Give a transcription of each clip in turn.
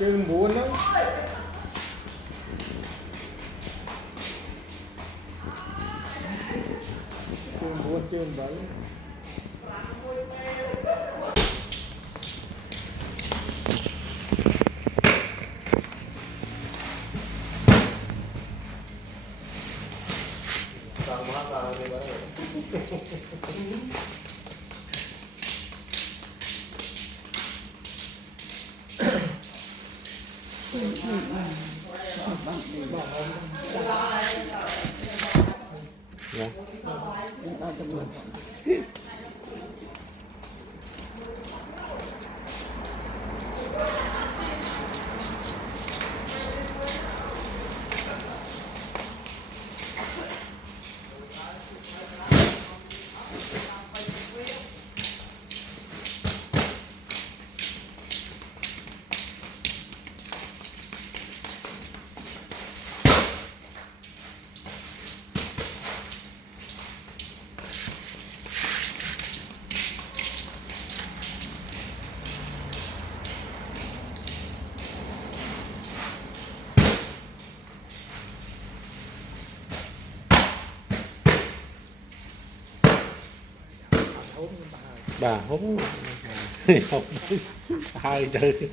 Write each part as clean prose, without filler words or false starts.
chơi muốn đó chơi muốn chơi bấy bà húng học hai chơi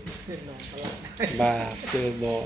bà chơi bộ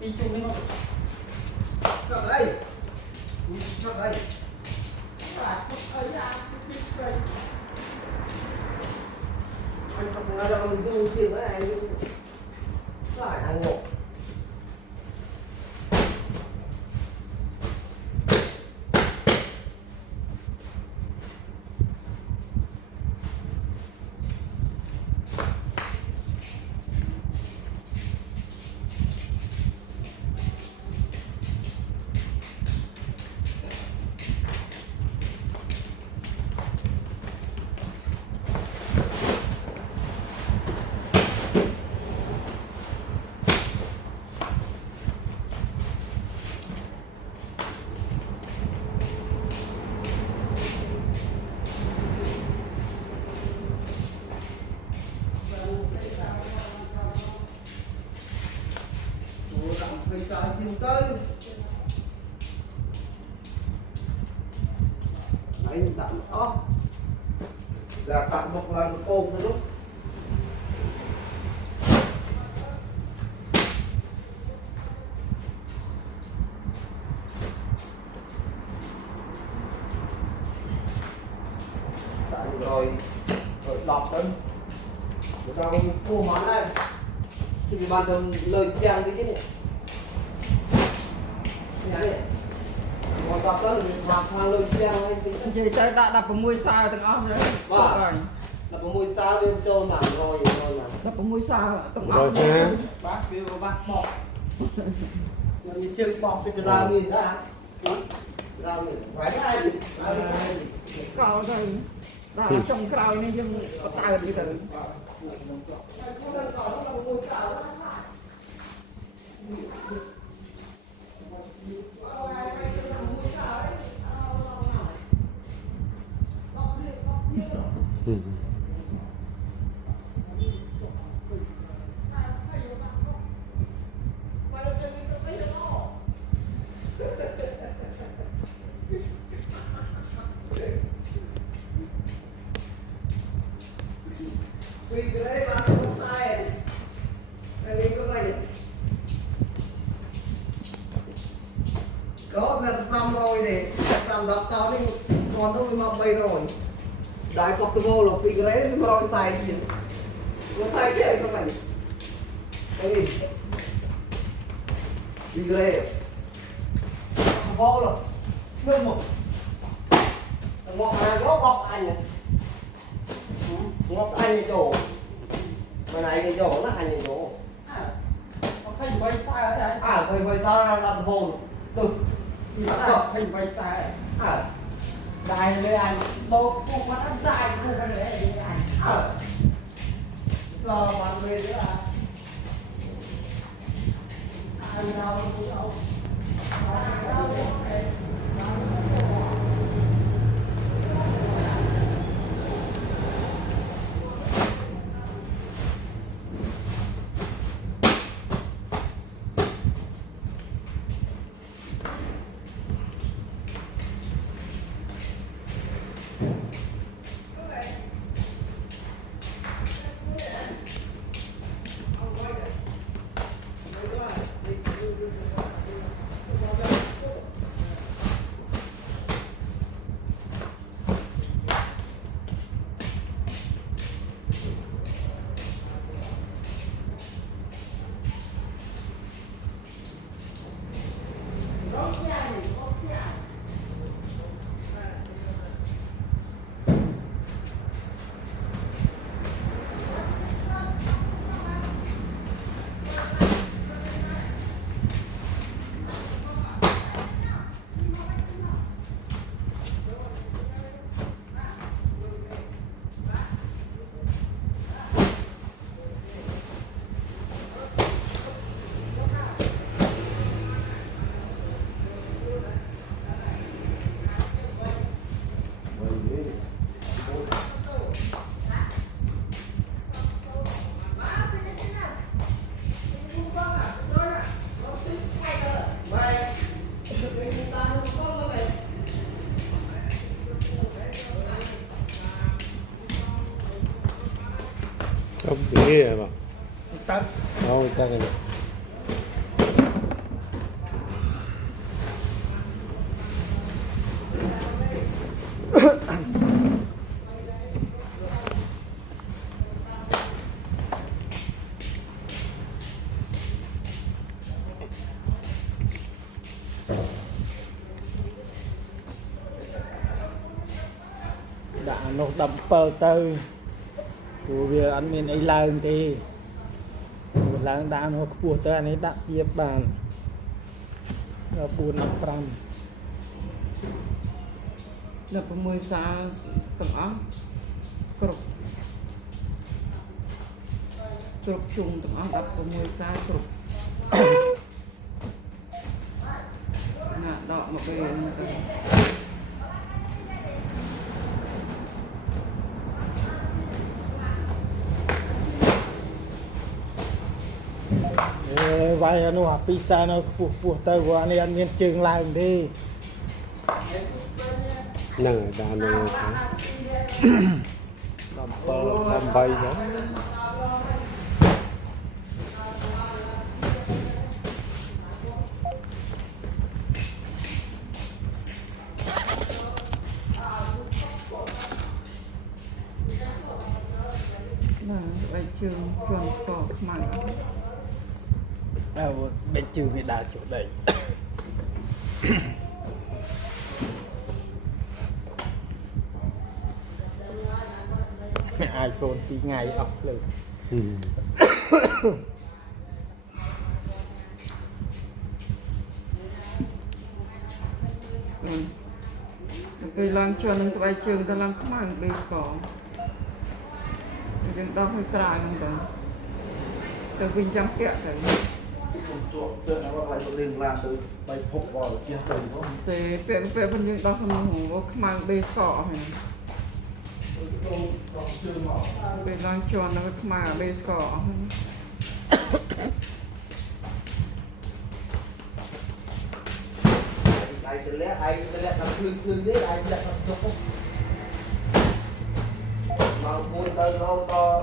đi chung với nó. Chọn đây. Chọn đây. Anh chọn là mình đi tìm cái này lại hàng ngộ. Cây trái chim tới anh tặng đó là tặng một lần một ôm thôi lúc tại rồi đọc hơn người ta mua món này thì ban đầu lời trang cái này còn đó là hàng lời trang hay Chị chơi đã đập vào môi xa từng óc đấy. là có mùi sao bên trôn làm rồi nè Đập vào môi xa từng rồi óc. ha Bác kêu bác mọc. Làm như chơi bọc cái ra nhìn ra Rau này phải ai đi. Cao thôi. Đã trong cao này nhưng có tài đi từ. Vì cái đấy bạn không sai. Cái này có này. Có là năm rồi này, năm đó tao đi còn đâu mà bay rồi. Đại cọc tôi vô là vì cái đấy nó rồi sai gì. Nó sai cái các bạn. Đây. Vì cái đấy. Vô là nước một. Ngọt hai góc bọc anh này. Ngọt anh chỗ. Mà này cái chỗ nó anh chỗ. Hình vay sai ở đây. Vậy sao ra đặt vô được. Hình vay sai. À, Đài lên anh. Đâu cũng bắt ăn dài cũng phải để anh. giờ bạn về nữa à? Anh đâu cũng đâu. Không biết mà. Tắt. Không chắc là Đã nó đập bờ tư. Của việc ăn miên ấy lần thì một lần đã nó của tới anh ấy đã dịp bàn. Nó buồn nằm trăm. Là có 10 xa tầng áo. Cục. Cục chung tầng áo đập có 10 xa cục. Ngạ đọ một cái như thế. Vay nó học pizza nó của tới của anh ấy ăn miên chừng lần đi. nâng đà nâng làm bay đó. Vậy trường cỏ mặn. Bên trừ bị đá chỗ đây. iPhone thì ngày ọc lên. Cái lăng cho nó sẽ bay trường ta lăng không ăn đi có đừng đau hơi cài không được từ bên trong kẹt rồi thì về bên những đau không mang đi cọ này bên lăng cho nó không mang đi cọ ai từ lẽ làm thương đấy ai lẽ làm chụp mong buồn tới lâu to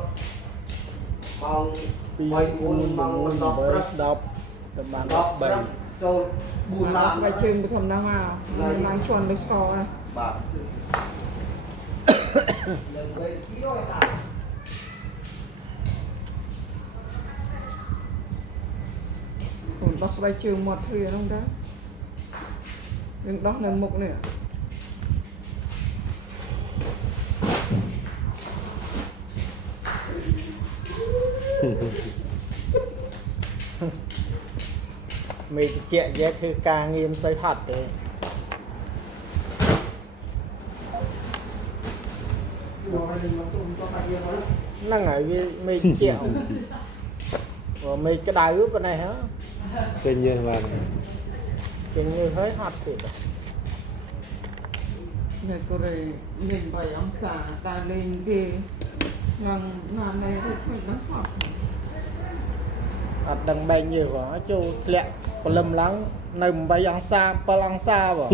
mong mày buồn mong đọc rất đọc tầm bàn đọc bảy rất cho buồn làm bay trường của thầm đang vào lăng cho nó cọ này bà đừng gây ký rồi ta còn bác bay trường một thuyền không đó đừng đó là một nữa mình chạy ghéคือการเงียมใส่ผัดเลย năng ở mình chẹo và mình cái đài ướp bên này hả Tuy nhiên là chừng như hơi hot thì này cô đây mình bày ông xà ta lên kia rằng làm này thì phải nó học ở đằng bay nhiều quá chú lẹ có lâm lắng nằm bay ăn xa pa ăn xa vào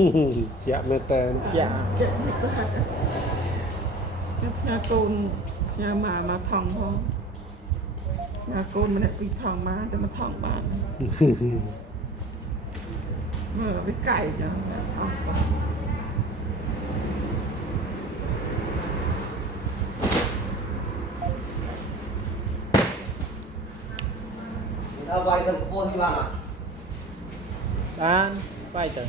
chạm mê tên dạ chết hết tất cả nhà tôn nhà mà thòng thôi nhà tôn mình lại bị thòng mà để mà thòng bạn mà là cái cày cho thòng bạn ta vay thằng con như bạn à bạn bay từ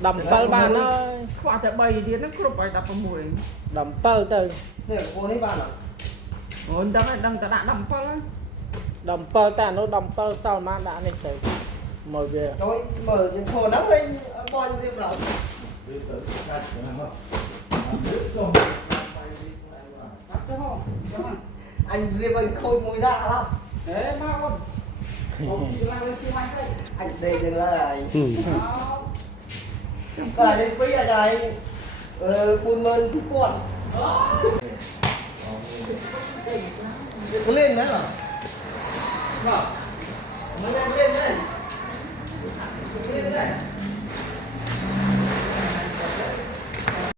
đầm pal bạn ơi khoa tại bày thì nó không phải đập vào mùi đầm pal từ thế con ấy bạn à ổn đâm ta đã đâm pal á đầm pal ta nó đầm pal sau mà đã này từ mời về trời mở những hồ nắng lên con đi vào anh liêm anh khôi mùi ra lắm thế mà con anh đây đừng là cái đến bây giờ này buồn mơn cứ con có lên đấy mà nó lên lên lên lên đấy